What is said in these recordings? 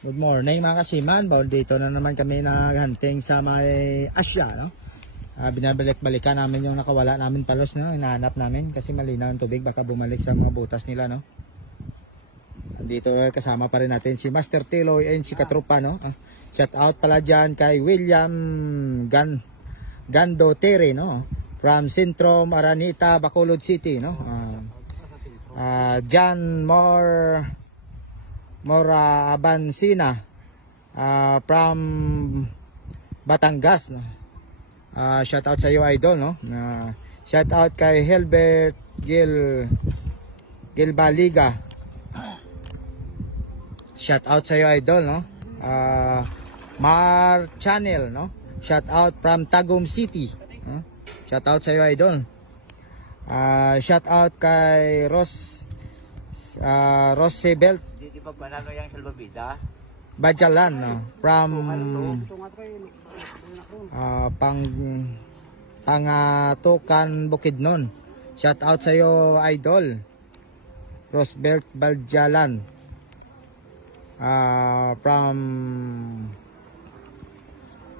Good morning mga kasiman. Dito na naman kami naghunting sa may Asya, no? Binabalik-balikan namin yung nakawala namin palos, no? Hinahanap namin kasi malinaw ang tubig, baka bumalik sa mga butas nila, no? Dito kasama pa rin natin si Master Tiloy and si Katropa, no? Shout out pala dyan kay William Gandotere, no? From Centro Aranita, Bacolod City, no? John Mora Abansina from Batangas, no? Shout out sa iyo idol, no? Shout out kay Helbert Gilbaliga. Shout out sa iyo idol, no? Mar Channel, no? Shout out from Tagum City, no? Shout out sa iyo idol. Shout out kay Rosebelt Di ba panalo yung Salvavida? Bajalan, no? From Pangatukan Bukidnon. Shout out sa iyo idol Rosebelt Bajalan, from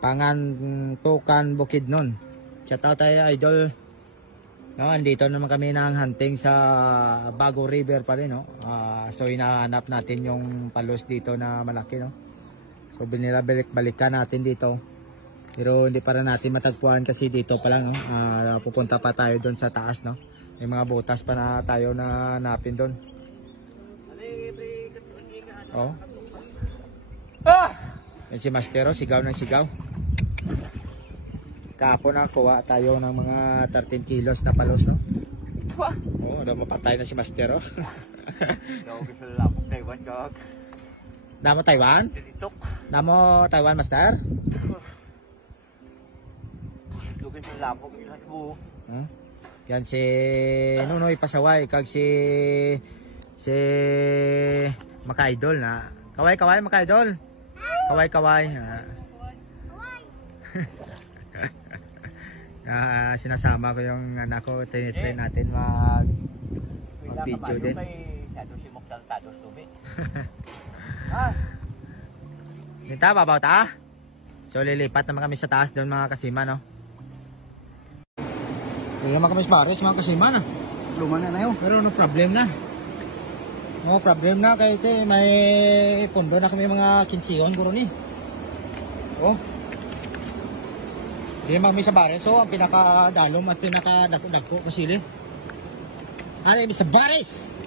Pangantukan Bukidnon. Shout out tayo idol. No, andito naman kami ng hunting sa Bago River pa rin, no? So hinahanap natin yung palos dito na malaki, no? So binabalik-balikan natin dito. Pero hindi pa rin natin matagpuan kasi dito pa lang, no? Pupunta pa tayo doon sa taas, no? May mga butas pa na tayo na hanapin doon. Oh. Yan si Mastero, sigaw ng sigaw. Kahapon nakuha tayo ng mga 13 kilos na palos, no? Oo, mapatay na si Mastero. Damo Taiwan? Damo Taiwan, Master? Yan si Nunoy Pasaway kag si Makaidol na. Kaway Makaidol. Kaway. Sinasama ko yung anak ko, tinitrain natin mag video din. Nita, babaw ta? So lilipat naman kami sa taas doon mga kasima, no? Lilipat naman kami sa baris mga kasima, no? Luma na yun. Pero no problem na. No problem na kayo te, may pondo na kami mga 15 guro ni. Oh. Hindi naman kami sa baris, so ang pinakadalom at pinakadagko kasili. Ano yung sa baris?